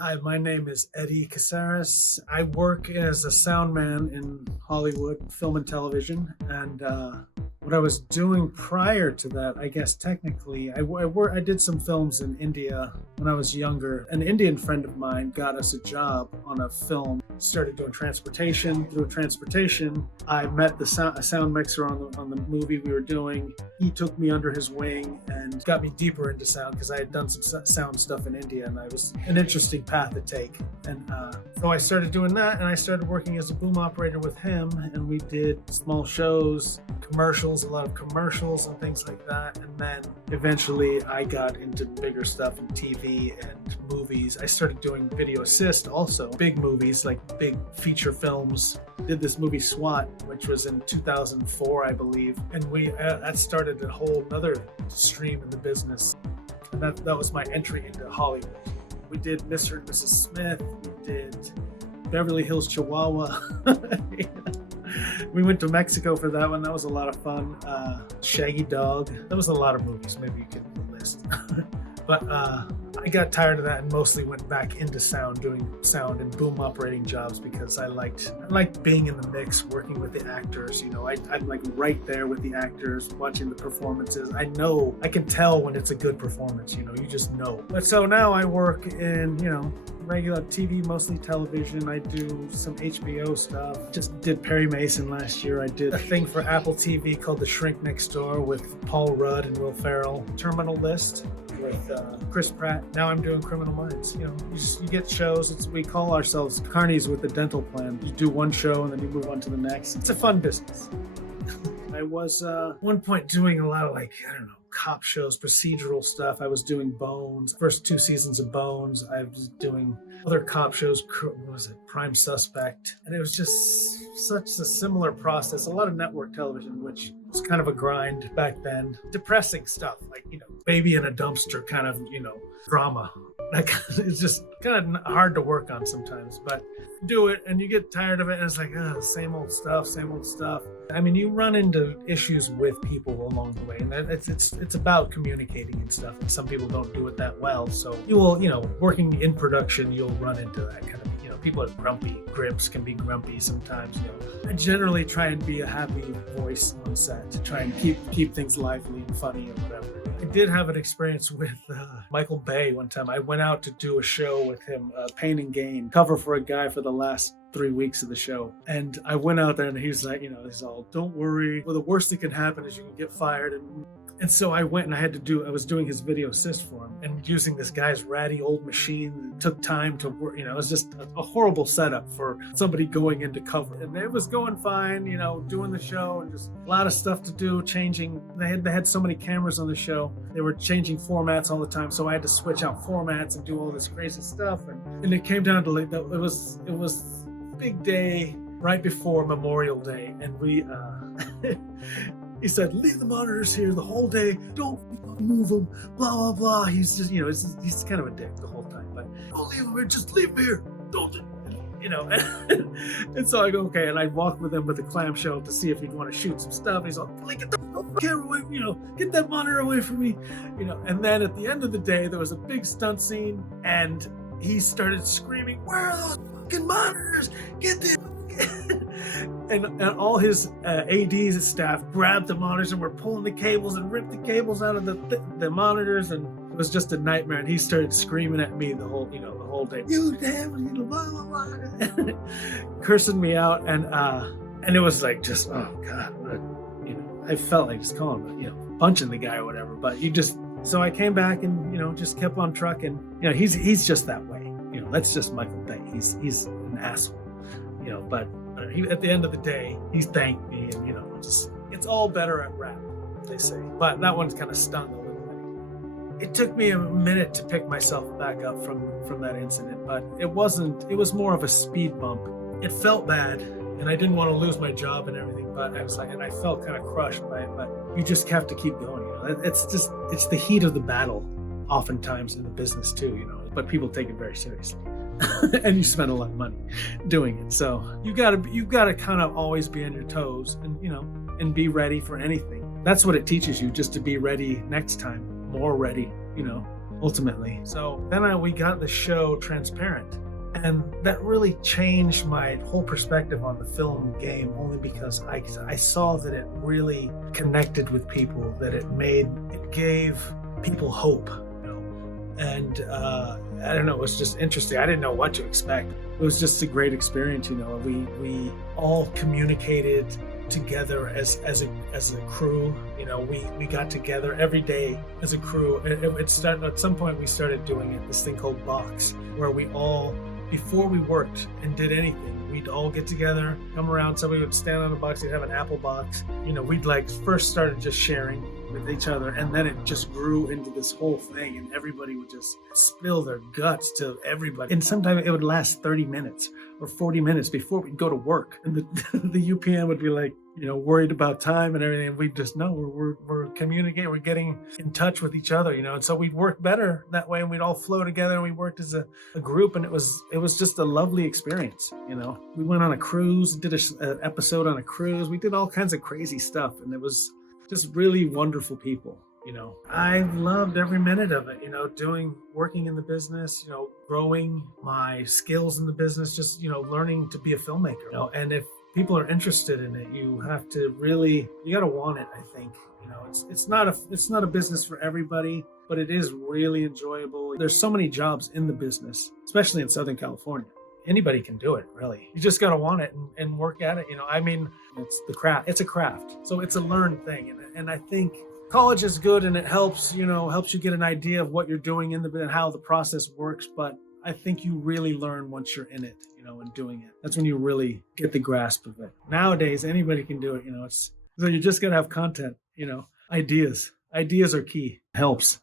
Hi, my name is Eddie Casares. I work as a sound man in Hollywood, film and television. And what I was doing prior to that, I guess technically, I did some films in India when I was younger. An Indian friend of mine got us a job on a film. Started doing transportation. Through transportation, I met a sound mixer on the movie we were doing. He took me under his wing and got me deeper into sound because I had done some sound stuff in India, and I was an interesting path to take. And so I started doing that, and I started working as a boom operator with him, and we did small shows, commercials, a lot of commercials and things like that. And then eventually I got into bigger stuff in TV and movies. I started doing video assist also, big movies like big feature films. Did this movie SWAT, which was in 2004, I believe, and that started a whole other stream in the business. And that was my entry into Hollywood. We did Mr. and Mrs. Smith. We did Beverly Hills Chihuahua. We went to Mexico for that one. That was a lot of fun. Shaggy Dog. That was a lot of movies. Maybe you can list. But I got tired of that and mostly went back into sound, doing sound and boom operating jobs because I liked being in the mix, working with the actors. I'm like right there with the actors, watching the performances. I can tell when it's a good performance. You just know. But so now I work in regular TV, mostly television. I do some HBO stuff. Just did Perry Mason last year. I did a thing for Apple TV called The Shrink Next Door with Paul Rudd and Will Ferrell. Terminal List with Chris Pratt. Now I'm doing Criminal Minds. You get shows. We call ourselves carnies with a dental plan. You do one show and then you move on to the next. It's a fun business. I was at one point doing a lot of cop shows, procedural stuff. I was doing Bones, first 2 seasons of Bones. I was doing other cop shows. What was it? Prime Suspect. And it was just such a similar process. A lot of network television, which was kind of a grind back then. Depressing stuff, like, baby in a dumpster kind of, drama. It's just kind of hard to work on sometimes, but do it and you get tired of it and it's like, same old stuff. I mean, you run into issues with people along the way, and it's about communicating and stuff. And some people don't do it that well, so you will, working in production, you'll run into that kind of, people are grumpy. Grips can be grumpy sometimes. I generally try and be a happy voice on set to try and keep things lively and funny or whatever. I did have an experience with Michael Bay one time. I went out to do a show with him, Pain and Gain, cover for a guy for the last 3 weeks of the show. And I went out there and he's like, he's all, don't worry. Well, the worst that can happen is you can get fired. And so I went and I was doing his video assist for him and using this guy's ratty old machine. It took time to work, it was just a horrible setup for somebody going into cover. And it was going fine, doing the show and just a lot of stuff to do, changing. They had so many cameras on the show. They were changing formats all the time. So I had to switch out formats and do all this crazy stuff. And it came down to it was a big day right before Memorial Day. And we, he said, leave the monitors here the whole day. Don't move them, blah, blah, blah. He's just, he's kind of a dick the whole time. But don't leave them here. Just leave them here. Don't, And so I go, okay. And I walk with him with a clamshell to see if he'd want to shoot some stuff. He's all, get the camera away, get that monitor away from me. And then at the end of the day, there was a big stunt scene. And he started screaming, where are those fucking monitors? Get them. and all his ADs and staff grabbed the monitors and were pulling the cables and ripped the cables out of the monitors, and it was just a nightmare. And he started screaming at me the whole day. You damn, blah, blah, blah. Cursing me out, and it was like just, oh god, I felt like just calling him, punching the guy or whatever. But so I came back and just kept on trucking. He's just that way. That's just Michael Bay. He's an asshole. But at the end of the day, he thanked me, and it's all better at rap, they say. But that one's kind of stung a little bit. It took me a minute to pick myself back up from that incident, but it was more of a speed bump. It felt bad, and I didn't want to lose my job and everything, but I felt kind of crushed by it. But you just have to keep going. It's the heat of the battle, oftentimes in the business too. But people take it very seriously. And you spend a lot of money doing it, so you gotta kind of always be on your toes and be ready for anything. That's what it teaches you, just to be ready next time, more ready. ultimately. So then we got the show Transparent. And that really changed my whole perspective on the film game, only because I saw that it really connected with people, that it gave people hope, you know. And I don't know, it was just interesting. I didn't know what to expect. It was just a great experience, you know. We all communicated together as a crew. You know, we got together every day as a crew. It started at some point. We started doing this thing called Box, where we all, before we worked and did anything, we'd all get together, come around, somebody would stand on a box, we'd have an Apple box. You know, we'd like first started just sharing with each other, and then it just grew into this whole thing, and everybody would just spill their guts to everybody. And sometimes it would last 30 minutes or 40 minutes before we'd go to work. And the UPM would be like, you know, worried about time and everything. And we'd just know we're communicating, we're getting in touch with each other, you know. And so we'd work better that way, and we'd all flow together, and we worked as a group, and it was just a lovely experience, you know. We went on a cruise, did an episode on a cruise. We did all kinds of crazy stuff, and it was just really wonderful people, you know. I loved every minute of it, you know, working in the business, you know, growing my skills in the business, just, you know, learning to be a filmmaker, you know. And if people are interested in it, you have to really, you got to want it, I think. You know, it's not a business for everybody, but it is really enjoyable. There's so many jobs in the business, especially in Southern California. Anybody can do it, really. You just got to want it and work at it. You know, I mean, it's the craft. It's a craft. So it's a learned thing. And I think college is good, and it helps you get an idea of what you're doing and how the process works. But I think you really learn once you're in it, you know, and doing it. That's when you really get the grasp of it. Nowadays, anybody can do it, you know. So you just got to have content, you know, ideas. Ideas are key. Helps.